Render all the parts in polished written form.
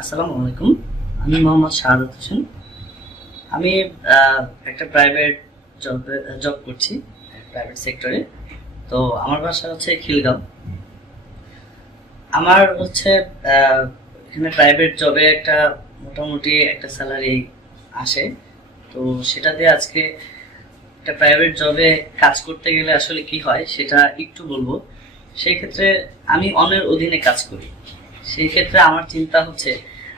আসসালামু আলাইকুম। আমি মোহাম্মদ শাহাদাত হোসেন। আমি একটা প্রাইভেট জব করছি, প্রাইভেট সেক্টরে। তো আমার বাসা হচ্ছে খিলগাঁও। আমার হচ্ছে এখানে প্রাইভেট জবে একটা মোটামুটি একটা স্যালারি আসে। তো সেটা দিয়ে আজকে একটা প্রাইভেট জবে কাজ করতে গেলে আসলে কি হয় সেটা একটু বলবো। সেই ক্ষেত্রে আমি অন্যের অধীনে কাজ করি। সেই ক্ষেত্রে আমার চিন্তা হচ্ছে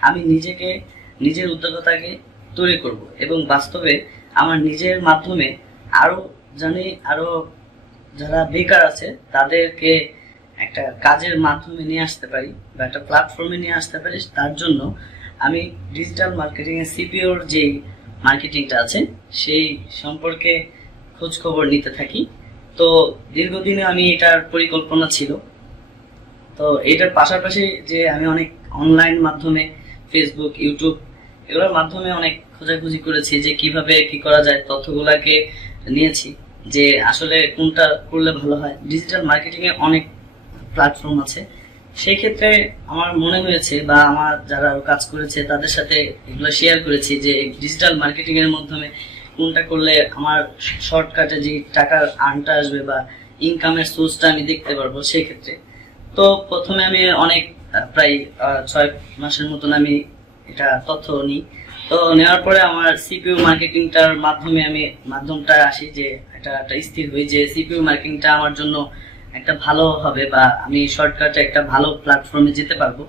আমি নিজের উদ্যোক্তাকে তৈরি করব এবং বাস্তবে আমার নিজের মাধ্যমে আরো যারা বেকার আছে তাদেরকে একটা কাজের মাধ্যমে নিয়ে আসতে পারি বা একটা প্ল্যাটফর্মে নিয়ে আসতে পারি। তার জন্য আমি ডিজিটাল মার্কেটিং এর সিপিওর যে মার্কেটিংটা আছে সেই সম্পর্কে খোঁজ খবর নিতে থাকি। তো দীর্ঘদিনে আমি এটার পরিকল্পনা ছিল। তো এটার পাশাপাশি যে আমি অনেক অনলাইন মাধ্যমে ফেসবুক, ইউটিউব এগুলোর মাধ্যমে অনেক খোঁজাখুঁজি করেছি যে কিভাবে কি করা যায়, তথ্যগুলাকে নিয়েছি যে আসলে কোনটা করলে ভালো হয়। ডিজিটাল মার্কেটিং এ অনেক প্ল্যাটফর্ম আছে। সেই ক্ষেত্রে আমার মনে হয়েছে বা আমার যারা কাজ করেছে তাদের সাথে এগুলো শেয়ার করেছি যে ডিজিটাল মার্কেটিং এর মাধ্যমে কোনটা করলে আমার শর্টকাটে যে টাকার আর্নটা আসবে বা ইনকামের সোর্সটা আমি দেখতে পারবো। সেই ক্ষেত্রে তো প্রথমে আমি অনেক প্রায় 6 মাসের মতন আমি এটা তথ্য নিই। তো নেওয়ার পরে আমার সিপিইউ মার্কেটিংটার মাধ্যমটা আসি যে এটা স্থির হই যে সিপিইউ মার্কেটিংটা আমার জন্য একটা ভালো হবে বা আমি শর্টকাটে একটা ভালো প্ল্যাটফর্মে যেতে পারবো।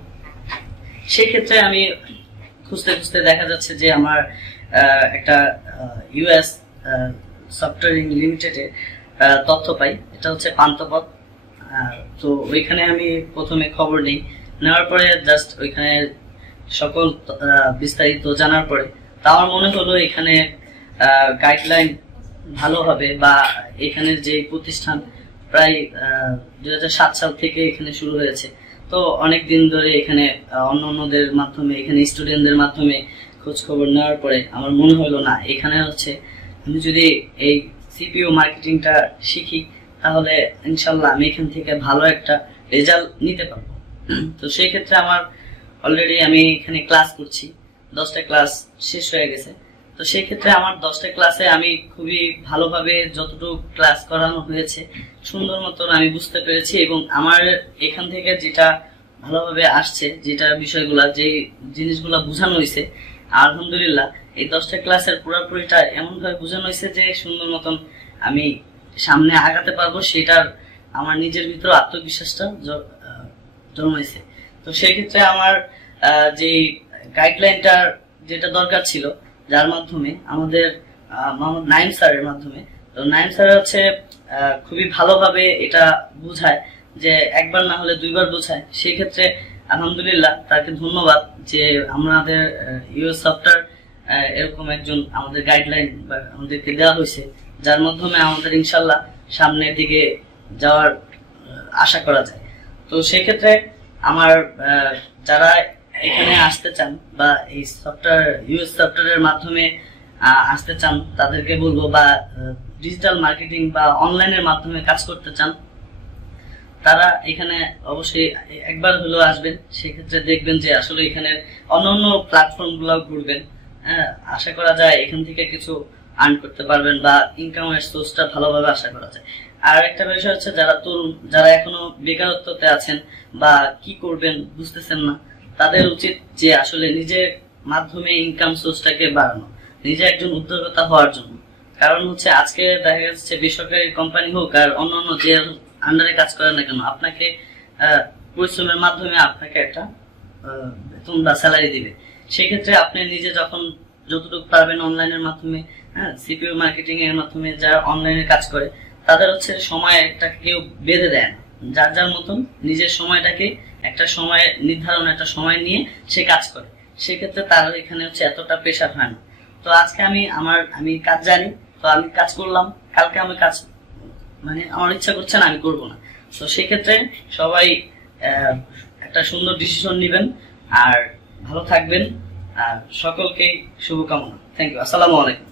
সেই ক্ষেত্রে আমি খুঁজতে খুঁজতে দেখা যাচ্ছে যে আমার একটা ইউএস সফটওয়্যার লিমিটেডে তথ্য পাই। এটা হচ্ছে পান্থপথ। তো ওইখানে আমি প্রথমে খবর নিই। নেওয়ার পরে জাস্ট ওইখানে সকল বিস্তারিত জানার পরে তা আমার মনে হলো এখানে গাইডলাইন ভালো হবে বা এখানের যে প্রতিষ্ঠান প্রায় 2007 সাল থেকে এখানে শুরু হয়েছে। তো অনেক দিন ধরে এখানে অন্যদের মাধ্যমে এখানে স্টুডেন্টদের মাধ্যমে খোঁজ খবর নেওয়ার পরে আমার মনে হলো না, এখানে হচ্ছে আমি যদি এই সিপিও মার্কেটিংটা শিখি তাহলে ইনশাল্লাহ আমি এখান থেকে ভালো একটা রেজাল্ট নিতে পারবো। তো সেই ক্ষেত্রে আমার অলরেডি আমি এখানে ক্লাস করছি, 10টা ক্লাস শেষ হয়ে গেছে। তো সেই ক্ষেত্রে আমার 10টা ক্লাসে আমি খুবই ভালোভাবে যতটুকু ক্লাস করানো হয়েছে সুন্দর মতন আমি বুঝতে পেরেছি এবং আমার এখান থেকে যেটা ভালোভাবে আসছে, যেটা বিষয়গুলা যে জিনিসগুলা বোঝানো হয়েছে আলহামদুলিল্লাহ এই 10টা ক্লাসের পুরোপুরিটা এমন ভাবে বোঝানো হয়েছে যে সুন্দর মতন আমি সামনে আগাতে পারবো। সেটার আমার নিজের ভিতর আত্মবিশ্বাসটা জন্মাইছে। তো সেই ক্ষেত্রে আমার যে গাইডলাইনটা যেটা দরকার ছিল, যার মাধ্যমে আমাদের মোহাম্মদ নাইম স্যারের মাধ্যমে, তো নাইম স্যার হচ্ছে খুবই ভালোভাবে এটা বুঝায় যে একবার না হলে 2বার বোঝায়। সেই ক্ষেত্রে আলহামদুলিল্লাহ তাকে ধন্যবাদ যে আমাদের ইউএস সফটওয়্যার এরকম একজন আমাদের গাইডলাইন আমাদেরকে দেওয়া হয়েছে, যার মাধ্যমে আমাদের ইনশাল্লাহ সামনের দিকে যাওয়ার আশা করা যায়। তো সেক্ষেত্রে আমার যারা এখানে আসতে চান বা এই সফটওয়্যার ইউএস সফটওয়্যারের মাধ্যমে আসতে চান তাদেরকে বলবো, বা ডিজিটাল মার্কেটিং বা অনলাইনের মাধ্যমে কাজ করতে চান তারা এখানে অবশ্যই একবার হলেও আসবেন। সেক্ষেত্রে দেখবেন যে আসলে এখানে অন্যান্য প্ল্যাটফর্ম গুলো ঘুরবেন। আশা করা যায় এখান থেকে কিছু আর্ন করতে পারবেন বা ইনকামের সোর্সটা ভালোভাবে আশা করা যায়। আর একটা বিষয় হচ্ছে যারা তরুণ, যারা এখনো বেকারত্বতে আছেন বা কি করবেন বুঝতেছেন না, তাদের উচিত যে আসলে নিজের মাধ্যমে ইনকাম সোর্সটাকে বাড়ানো, নিজে একজন উদ্যোক্তা হওয়ার জন্য। কারণ হচ্ছে আজকে দেখা যাচ্ছে বেসরকারি কোম্পানি হোক আর অন্যান্য যে আন্ডারে কাজ করেন না কেন, আপনাকে পরিশ্রমের মাধ্যমে আপনাকে একটা বেতন বা স্যালারি দিবে। সেক্ষেত্রে আপনি নিজে যতটুকু পারবেন অনলাইনের মাধ্যমে, সিপিও মার্কেটিং এর মাধ্যমে যারা অনলাইনে কাজ করে তাদের হচ্ছে সময়টা কেউ বেঁধে দেয় না। যার যার মতন নিজের সময়টাকে একটা সময় নির্ধারণ, একটা সময় নিয়ে সে কাজ করে। সেক্ষেত্রে তার এখানে হচ্ছে এতটা প্রেশার হয় না। তো আজকে আমি কাজ জানি, তো আমি কাজ করলাম, কালকে আমি কাজ আমার ইচ্ছা করছে না, আমি করবো না। তো সেক্ষেত্রে সবাই একটা সুন্দর ডিসিশন নিবেন আর ভালো থাকবেন। আর সকলকে শুভকামনা। Thank you. আসসালামু আলাইকুম।